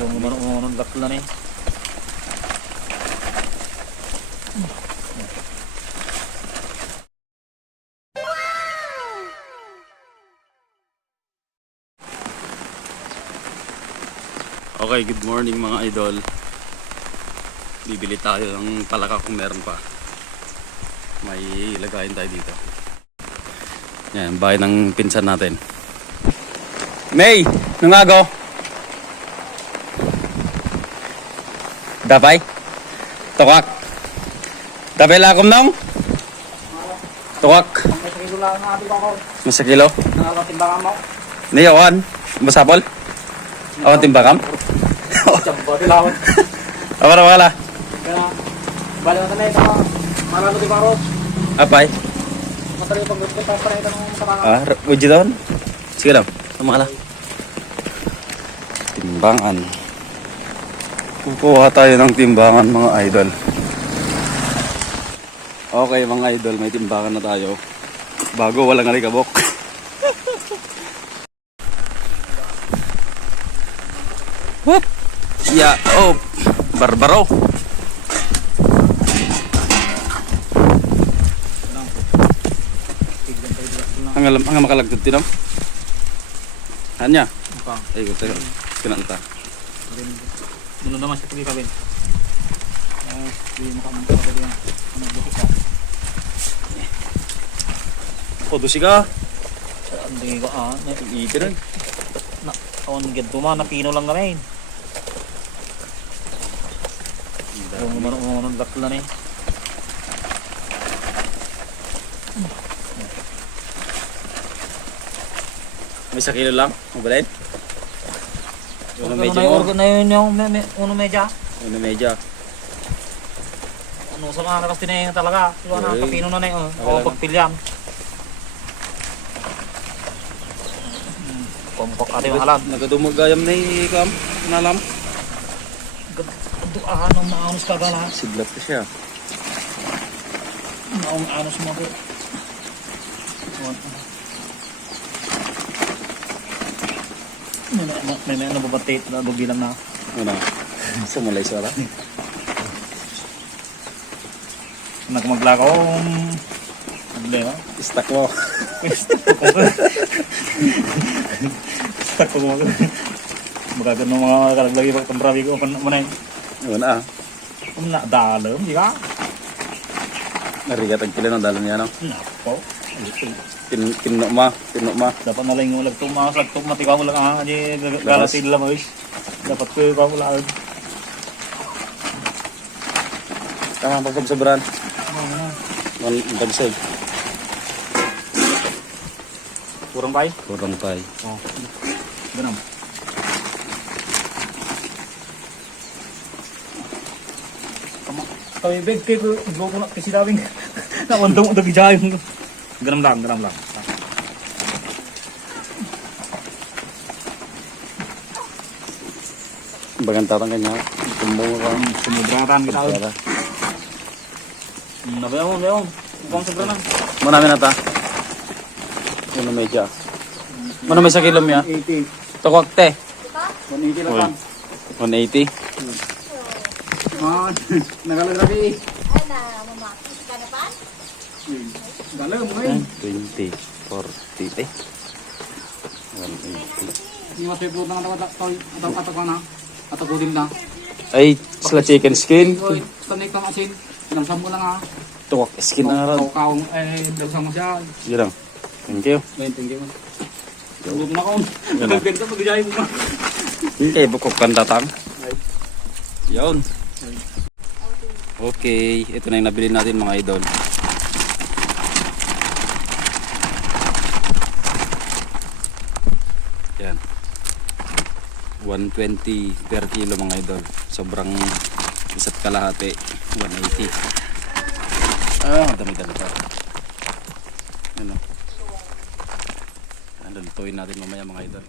Yung manong lakla na eh. Okay, good morning mga idol. Bibili tayo ng palaka kung meron pa. May lagayin tayo dito. Yan, bahay ng pinsan natin. May! Nangago! Dapay? Tukak? Dapay lakom nong? Tukak? May kilo lang nga dito ako. Masa kilo? Nakakatimbangan mo. Niyawan? Masapol? Awan timbakam? Jamba tilawon. Apa na wala? Kaya bali na tanay ka. Maralo di baro. Apay? Matali pag gusto pa pa ito ng sarang. Ah, wajid doon? Sige lang, sama ka na. Timbangan. Kukuha tayo ng timbangan mga idol. Okay mga idol, may timbangan na tayo. Bago walang alikabok. Whoop! Yeah, oh, barbaro. Ang makalagtad tinam. Hanya. Ay, ko tayo. Kinanta. Muna naman siya pagi kabin. Hindi makamangka pa din. Ano buhok ka? Kodo siga. Hindi ko Iitin. na on gid duma na pino lang kami. Yung manong lakla na eh. May sa kilo lang. Mabalin. Uno medyo mo. Organ na yun yung uno medya. Uno medyo. Ano sa mga nakasti na yun talaga. Iwan na Uy. kapino na yun. Wala O lang. pagpilyan. Kumpok ate mga alam. Nagadumog gayam na ikam. Nalam. Anong maanos ka gala? Siglat ko siya. Anong maanos mo ko? May ano babatid na bilang na. Ano? Sumulay sa wala. Nagmaglakaw problema. Istak mo. Stuck ko mga magagano mga kalaglagi pag tambrabi ko manay. Ano ah. Na dalam di ka? Narigat ang kilo ng dalam niya no. Nako. Tinno ma. Dapat na lang yung lagtumas, matikaw mo lang di galatin lang guys. Dapat ko mo lang. Tama pagkabsabaran. Tagsay. Kurang bay? Kurang pay. Oh. Ganun. Kami big cake go ko na kasi dawing na undong undog gijayo. Ganun lang. Bagan tatang kanya. Tumuang. Sumudratan kita. Pera. Nabayong. Bukang sobra na. Marami na ta. Uno medyo. Mano may sa kilo niya? 80. Tukak te. 180 lang Uy. lang. 180. Nagalagrabi. Ay na, mama. Kanapan? Galang mo ngayon. 20. 40 te. 180. Hindi mas may puto ng atak na. Atakutin na. Ay, sila chicken skin. Oy, tanay kang asin. Lamsam mo lang ha. Tukak skin na ron. Kaukaw, lamsam mo siya. Sige lang. Thank you. Ayun, thank you man. Tulog na ko. Yan na. Ganda pag-jay mo. Okay, bukok kan datang. Yun. Okay, ito na yung nabili natin mga idol. Yan. 120 per kilo mga idol. Sobrang isa't kalahati. 180. Dami-dami pa. Ano? Lutuin natin mamaya mga idol.